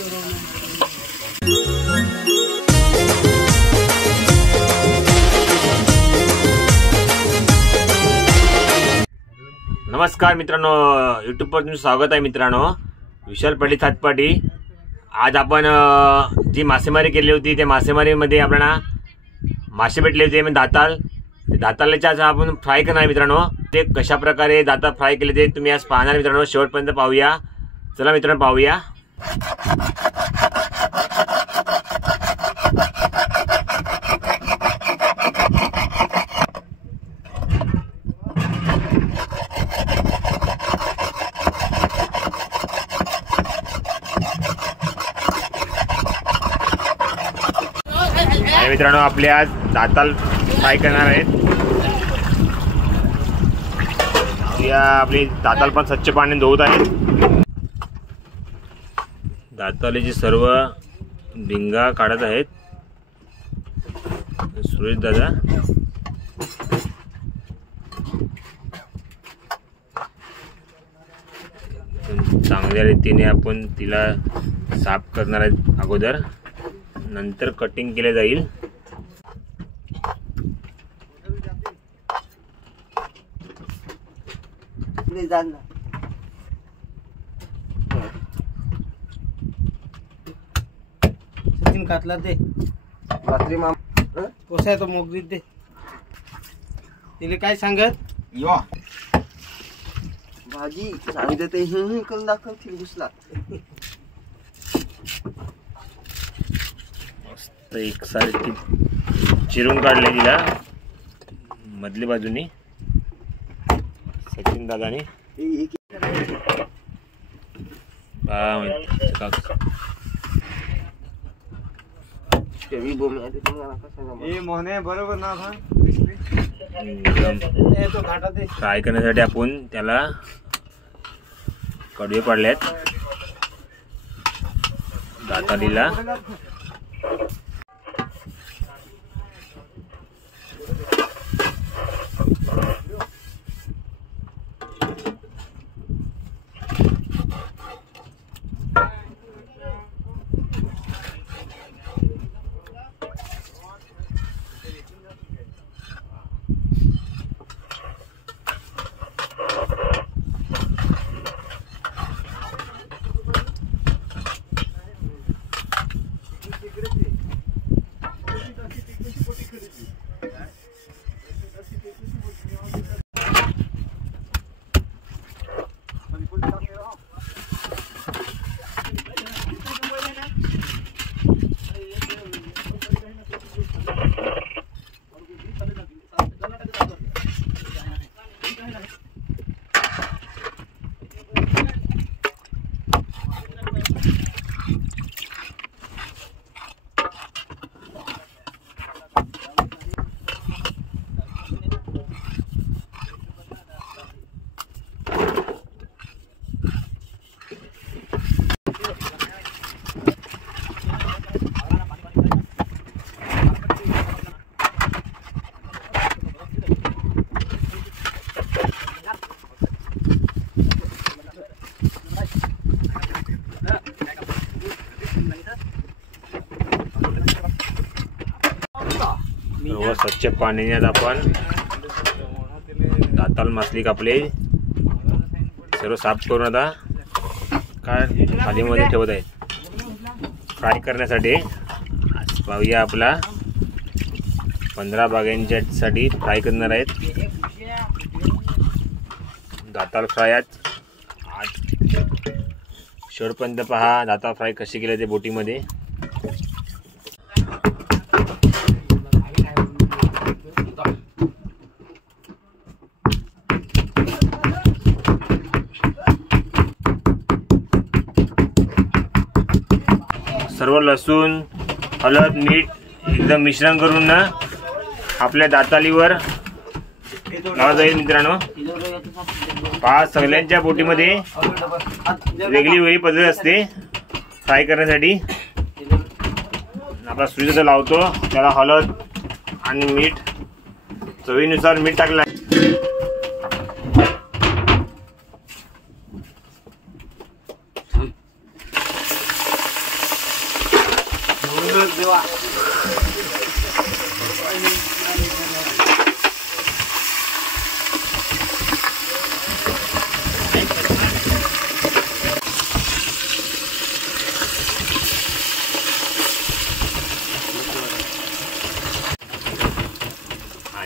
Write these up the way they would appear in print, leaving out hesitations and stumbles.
नमस्कार मित्रांनो, यूट्यूबवर तुमचं स्वागत आहे मित्रांनो. विशाल पाटील थाटपाटी. आज आपण जी मासेमारी केली होती त्या मासेमारीमध्ये आपल्याला मासे भेटले होते दातालच्या आज आपण फ्राय करणार आहे मित्रांनो. ते कशा प्रकारे दाता फ्राय केले ते तुम्ही आज पाहणार मित्रांनो. शेवटपर्यंत पाहूया. चला मित्रांनो पाहूया. मित्रांनो आपले आज दाताल फ्राय करणार आहेत. या आपली दाताल पण स्वच्छ पाण्याने धुवत आहेत. दातालीची सर्व भिंगा काढत आहेत सुरेश दादा. चांगल्या रीतीने आपण तिला साफ करणार आहेत. अगोदर नंतर कटिंग केले जाईल. सचिन कातला दे रात्री माम कसा आहे तो मोगरीत दे. तिले काय सांगत यो भाजी सांगते ते हे करून दाखवतील घुसला. मस्त एक सारखी चिरून काढले तिला मधली बाजूनी सचिन दादाने. मोहने बरोबर ना फ्राय करण्यासाठी आपण त्याला कडवे पाडल्यात दातालीला. स्वच्छ पाण्याने आपण दाताल मासली कापले सर्व साफ करून आता काय थालीमध्ये ठेवत आहेत फ्राय करण्यासाठी. आज पाहूया आपला 15 बागांच्यासाठी फ्राय करणार आहेत दाताल फ्राय. आज शेवटपर्यंत पहा दाताल फ्राय कशी केले ते बोटीमध्ये. सर्व लसूण हळद मीठ एकदम मिश्रण करून ना आपल्या दातालीवर लावा जाईल मित्रांनो. पहा सगळ्यांच्या बोटीमध्ये वेगळी वेगळी पद्धत असते फ्राय करण्यासाठी. आपला सुरीचा लावतो त्याला हळद आणि मीठ चवीनुसार मीठ टाकलं. आणि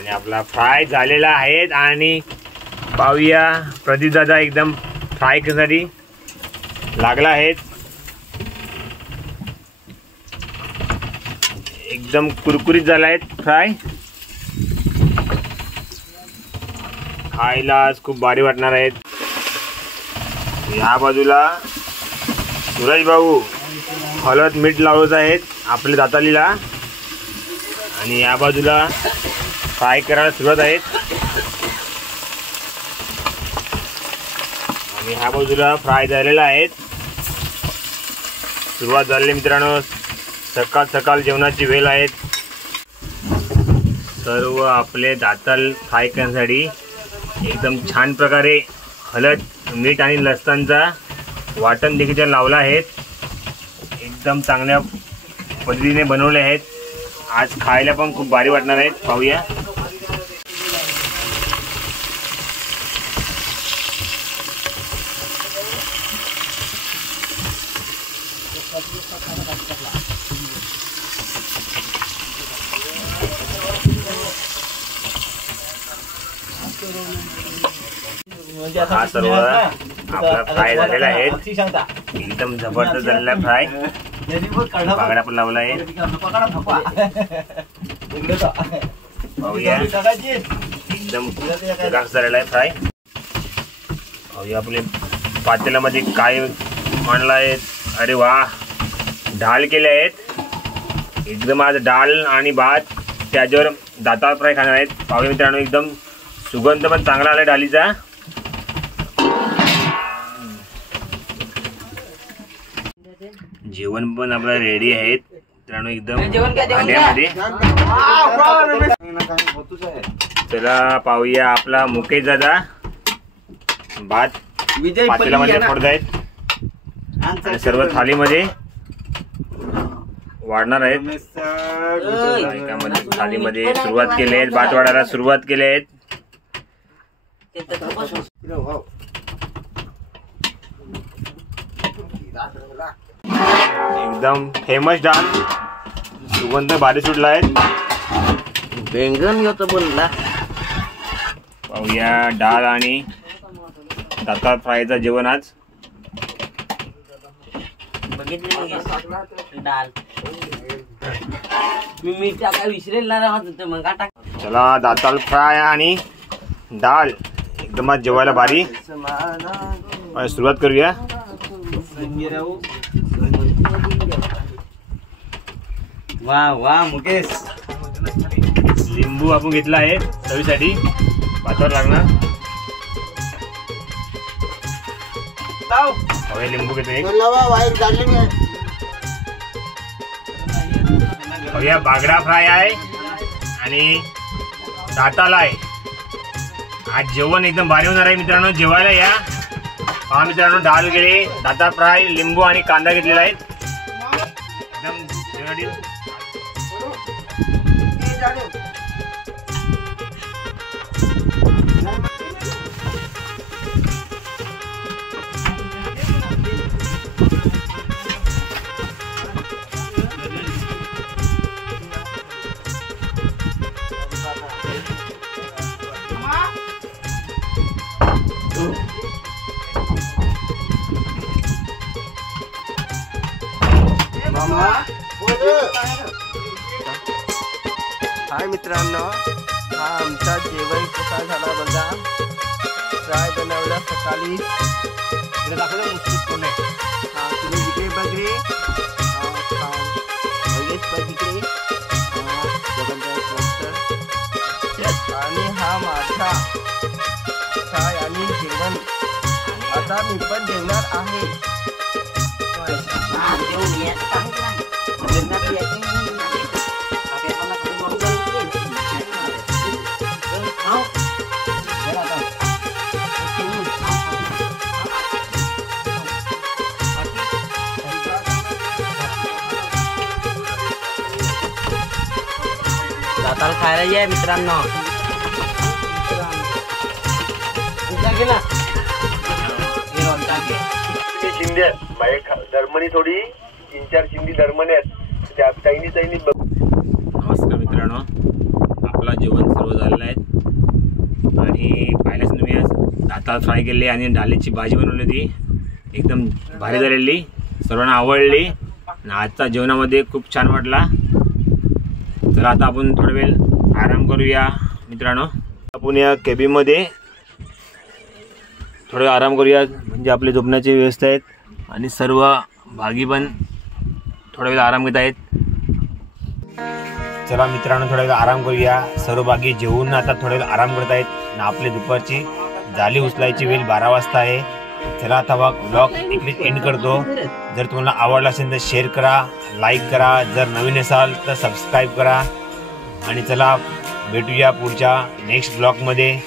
आपला फ्राय झालेला आहे आणि पाहूया प्रदीप दादा एकदम फ्राय करण्यासाठी लागला आहे. एकदम कुरकुरीत झाला आहे फ्राय. खायला आज खूप भारी वाटणार आहेत. या बाजूला सूरज भाऊ हळद मीठ लावत आहेत आपल्या दातालीला आणि या बाजूला फ्राय करायला सुरुवात आहेत. आणि ह्या बाजूला फ्राय झालेला आहेत. सुरुवात झालेली मित्रांनो. सकाळ सकाळ जेवणाची वेळ आहेत. सर्व आपले दाताल फ्राय करण्यासाठी एकदम छान प्रकारे हळद मीठ आणि लसणाचा वाटण देखील लावला आहे. एकदम चांगल्या पद्धतीने बनवले आहेत. आज खायला पण खूप भारी वाटणार आहेत. पाहूया. हा सर्व आपला फ्राय झालेला आहे. एकदम जबरदस्त झालेला फ्राय. बागडा पण लावला आहे. पाहूया एकदम गास झालेला आहे फ्राय. पाहूया आपले पातेल्यामध्ये काय मांडला आहे. अरे वा, डाळ केले आहेत. एकदम आज डाळ आणि भात त्याच्यावर दाताळ फ्राय खाणार आहेत. पाहूया मित्रांनो एकदम सुगंध पण चांगला आला डाळीचा. जेवण पण आपलं रेडी आहेत मित्रांनो एकदम भांड्यामध्ये. चला पाहूया आपला मुकेश दादा भात पातेल्यामध्ये फोडत आहेत आणि सर्व थालीमध्ये वाढणार आहेत. थालीमध्ये सुरुवात केली आहे. भात वाढायला सुरुवात केली आहेत. एकदम फेमस डाळ. सुगंध भारी सुटला आहे. बेंगन घेतो बोलला. पाहूया डाळ आणि दाताळ फ्रायचं जेवण आज. चला दाताळ फ्राय आणि डाळ एकदम आज जेवायला भारी. सुरुवात करूया. वा वा मुकेश. लिंबू आपण घेतला आहे चवीसाठी. भातावर लागणार. लिंबू घेतो एक. बागडा फ्राय आहे आणि दाताला आहे. आज जेवण एकदम भारी होणार आहे मित्रांनो. जेवायला या. हा मित्रांनो डाळ गेले, दाता फ्राय, लिंबू आणि कांदा घेतलेला आहे. एकदम जेवणासाठी हाय मित्रांनो, हा आमचा जेवण कसा झाला बघा. फ्राय बनवला सकाळी. हा तुम्ही इकडे बघले. आणि हा माझा फ्राय आणि जेवण. आता मी पण जेवणार आहे. दाताल खायला या मित्रांनो. शिंदे धर्मणी थोडी 3-4 शिंदी धर्मणी आहेत त्या तैनी. नमस्कार मित्रांनो, आपला जेवण सर्व झालेलं आहे आणि पाहिल्याच तुम्ही आज दाताळ फ्राय केले आणि डाळीची भाजी बनवली होती. एकदम भारी झालेली, सर्वांना आवडली. आजच्या जेवणामध्ये खूप छान वाटला. तर आता आपण थोडा वेळ आराम करूया मित्रांनो. आपण या केबिनमध्ये थोडं आराम करूया, म्हणजे आपली झोपण्याची व्यवस्था आहेत आणि सर्व भागी पण थोडा वेळ आराम घेत आहेत. चला मित्रांनो, थोडा वेळ आराम करूया. सर्व भागी जेवून आता थोडा वेळ आराम करत आहेत. आपली दुपारची जाली उचलायची वेळ 12 वाजता आहे. चला आता ब्लॉग इकडेच एंड करतो. जर तुम्हाला आवडला असेल तर शेअर करा, लाईक करा. जर नवीन असाल तर सबस्क्राईब करा. आणि चला भेटूया पुढच्या नेक्स्ट ब्लॉगमध्ये.